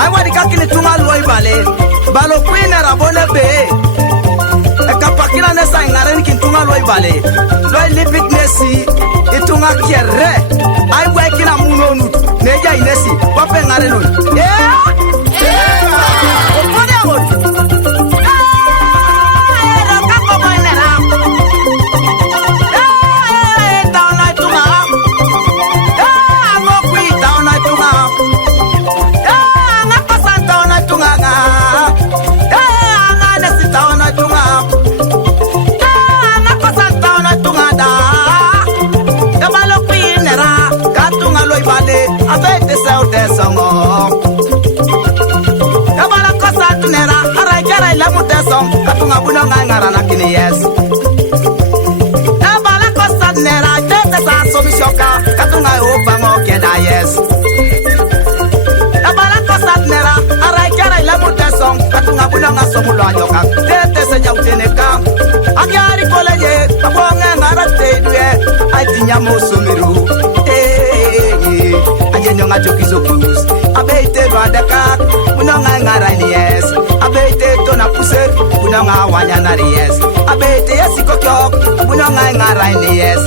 ai wadi kakini tunga loi balo queen rabone be e kapakina ne sa ngaren kin tunga loi bale loi lipit nesi itunga kierre ai wekina munonu neja inesi wape ngaren loi opone amor katunga buno ngara na kini yes abala kosa nera tete sa so bishoka katunga obango keda yes abala kosa nera ara kara ila mutesong katunga buno ngaso mulo anyoka tete se jauteneka agyari koleje abonga ngara tedwe atinya mosumiru ajenyo ngachokisokus abeite badaka buno ngara ni yes abeite tona puse bunanga wanya na yes abete yesikokyo bunanga ngara ni yes